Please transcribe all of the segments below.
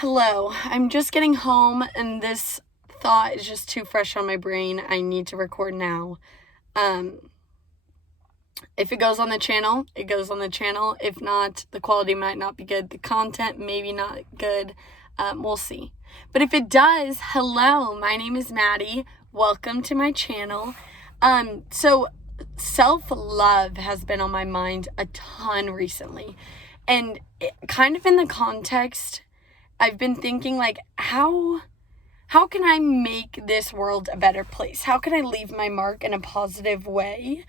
Hello, I'm just getting home and this thought is just too fresh on my brain. I need to record now. If it goes on the channel, it goes on the channel. If not, the quality might not be good. The content maybe not good. We'll see. But if it does, hello, my name is Maddie. Welcome to my channel. So self-love has been on my mind a ton recently. And kind of in the context, I've been thinking, like, how can I make this world a better place? How can I leave my mark in a positive way?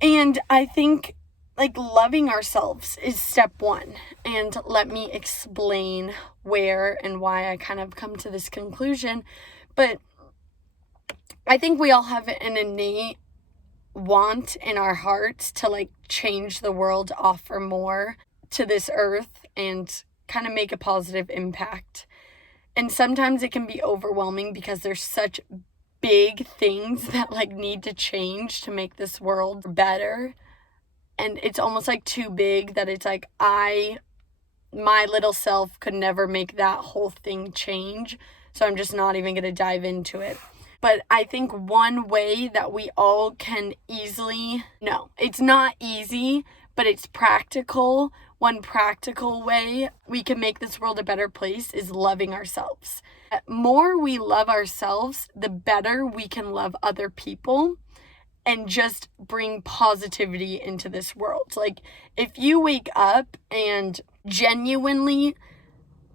And I think, like, loving ourselves is step one. And let me explain where and why I kind of come to this conclusion. But I think we all have an innate want in our hearts to, like, change the world, offer more to this earth, and kind of make a positive impact. And sometimes it can be overwhelming because there's such big things that like need to change to make this world better. And it's almost like too big that it's like my little self could never make that whole thing change. So I'm just not even going to dive into it. But I think one way that we all can it's not easy, but it's practical. One practical way we can make this world a better place is loving ourselves. The more we love ourselves, the better we can love other people and just bring positivity into this world. Like, if you wake up and genuinely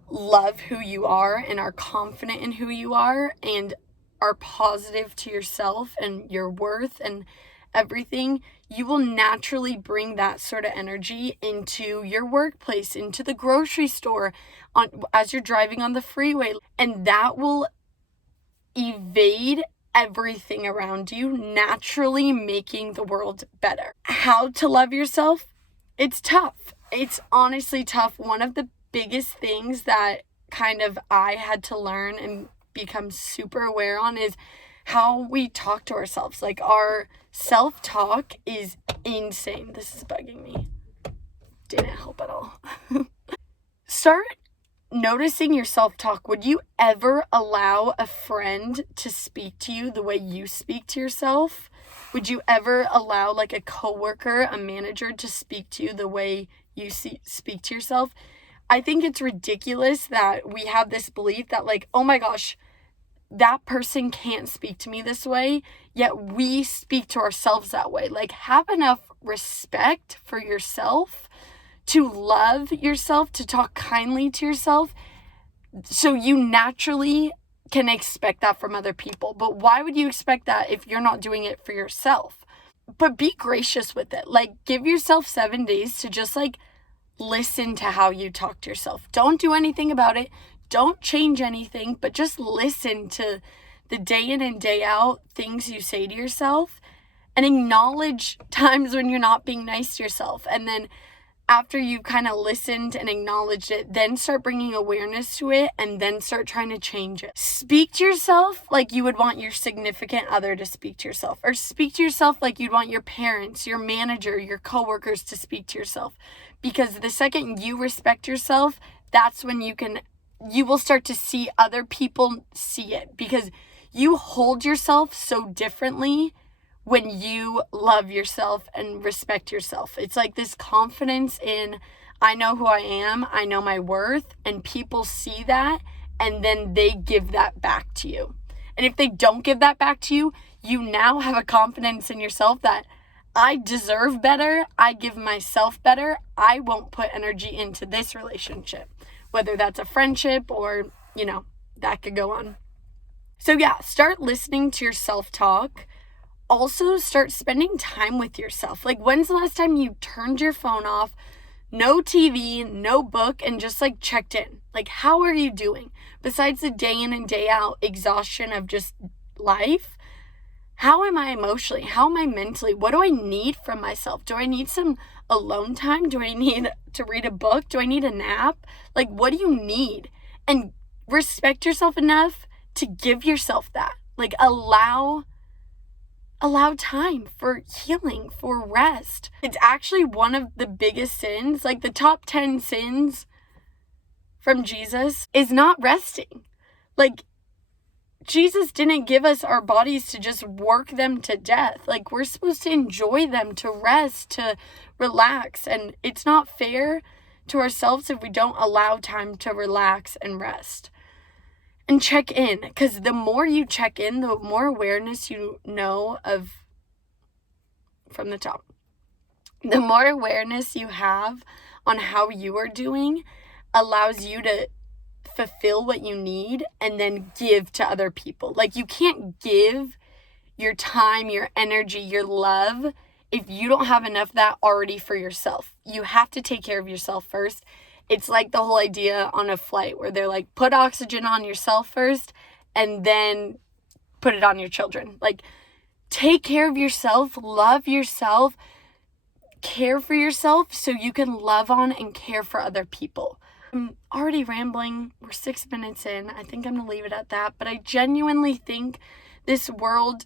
love who you are and are confident in who you are and are positive to yourself and your worth and everything, you will naturally bring that sort of energy into your workplace, into the grocery store, as you're driving on the freeway, and that will evade everything around you, naturally making the world better. How to love yourself? It's tough. It's honestly tough. One of the biggest things that kind of I had to learn and become super aware on is how we talk to ourselves. Like, our self-talk is insane. This is bugging me. Didn't help at all. Start noticing your self-talk. Would you ever allow a friend to speak to you the way you speak to yourself? Would you ever allow, like, a coworker, a manager to speak to you the way you speak to yourself? I think it's ridiculous that we have this belief that, like, oh my gosh, that person can't speak to me this way, yet we speak to ourselves that way. Like, have enough respect for yourself to love yourself, to talk kindly to yourself, so you naturally can expect that from other people. But why would you expect that if you're not doing it for yourself? But be gracious with it. Like, give yourself 7 days to just, like, listen to how you talk to yourself. Don't do anything about it. Don't change anything, but just listen to the day in and day out things you say to yourself, and acknowledge times when you're not being nice to yourself. And then after you kind of listened and acknowledged it, then start bringing awareness to it, and then start trying to change it. Speak to yourself like you would want your significant other to speak to yourself, or speak to yourself like you'd want your parents, your manager, your coworkers to speak to yourself. Because the second you respect yourself, that's when you will start to see other people see it, because you hold yourself so differently when you love yourself and respect yourself. It's like this confidence in, I know who I am, I know my worth, and people see that, and then they give that back to you. And if they don't give that back to you, you now have a confidence in yourself that I deserve better, I give myself better, I won't put energy into this relationship. Whether that's a friendship or, that could go on. So yeah, start listening to your self-talk. Also, start spending time with yourself. Like, when's the last time you turned your phone off, no TV, no book, and just, like, checked in? Like, how are you doing? Besides the day in and day out exhaustion of just life, how am I emotionally? How am I mentally? What do I need from myself? Do I need some alone time? Do I need to read a book? Do I need a nap? Like, what do you need? And respect yourself enough to give yourself that. Like, allow time for healing, for rest. It's actually one of the biggest sins, like the top 10 sins from Jesus is not resting. Like, Jesus didn't give us our bodies to just work them to death. Like, we're supposed to enjoy them, to rest, to relax. And it's not fair to ourselves if we don't allow time to relax and rest. And check in, because the more you check in, the more awareness you know of from the top. The more awareness you have on how you are doing allows you to fulfill what you need and then give to other people. Like, you can't give your time, your energy, your love if you don't have enough of that already for yourself. You have to take care of yourself first. It's like the whole idea on a flight where they're like, put oxygen on yourself first and then put it on your children. Like, take care of yourself, love yourself, care for yourself so you can love on and care for other people. I'm already rambling. We're 6 minutes in. I think I'm going to leave it at that. But I genuinely think this world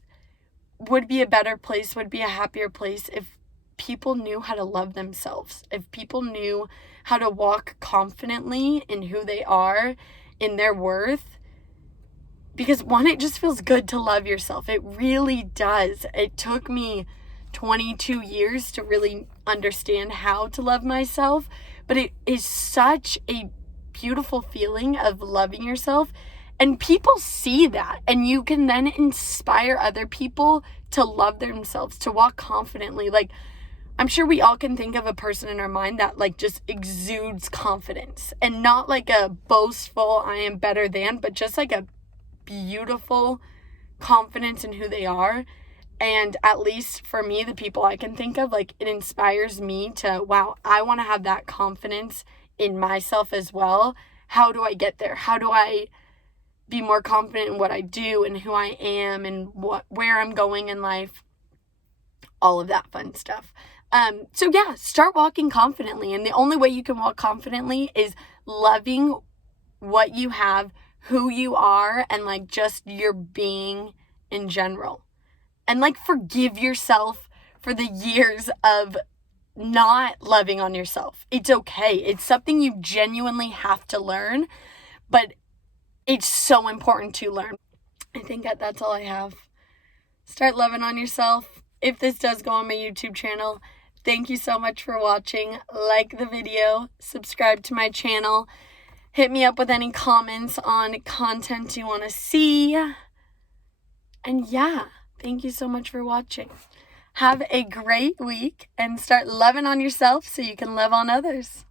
would be a better place, would be a happier place if people knew how to love themselves. If people knew how to walk confidently in who they are, in their worth. Because one, it just feels good to love yourself. It really does. It took me 22 years to really understand how to love myself. But it is such a beautiful feeling of loving yourself. And people see that. And you can then inspire other people to love themselves, to walk confidently. Like, I'm sure we all can think of a person in our mind that like just exudes confidence. And not like a boastful, I am better than, but just like a beautiful confidence in who they are. And at least for me, the people I can think of, like, it inspires me to, wow, I want to have that confidence in myself as well. How do I get there? How do I be more confident in what I do and who I am and where I'm going in life? All of that fun stuff. So yeah, start walking confidently. And the only way you can walk confidently is loving what you have, who you are, and like just your being in general. And like, forgive yourself for the years of not loving on yourself. It's okay. It's something you genuinely have to learn, but it's so important to learn. I think that's all I have. Start loving on yourself. If this does go on my YouTube channel, thank you so much for watching. Like the video, subscribe to my channel, hit me up with any comments on content you want to see. And yeah. Thank you so much for watching. Have a great week and start loving on yourself so you can love on others.